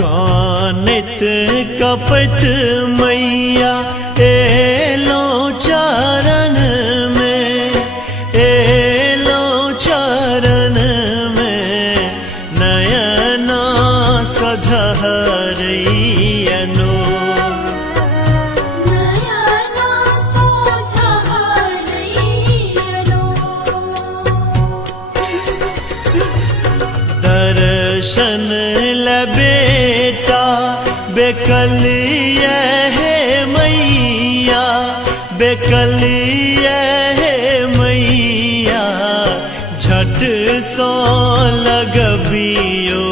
कानित कपट मैया एलो चरण में, एलो चरण में नयना सझहरियनो। दर्शन बेटा बेकलिय है मैया, बेकलिय है मैया, झट सो लगबियो